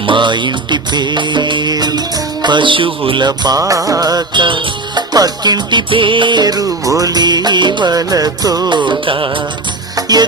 మా ఇంటి పేరు పశువుల పాక పక్కింటి పేరు ఒలీవల తోట.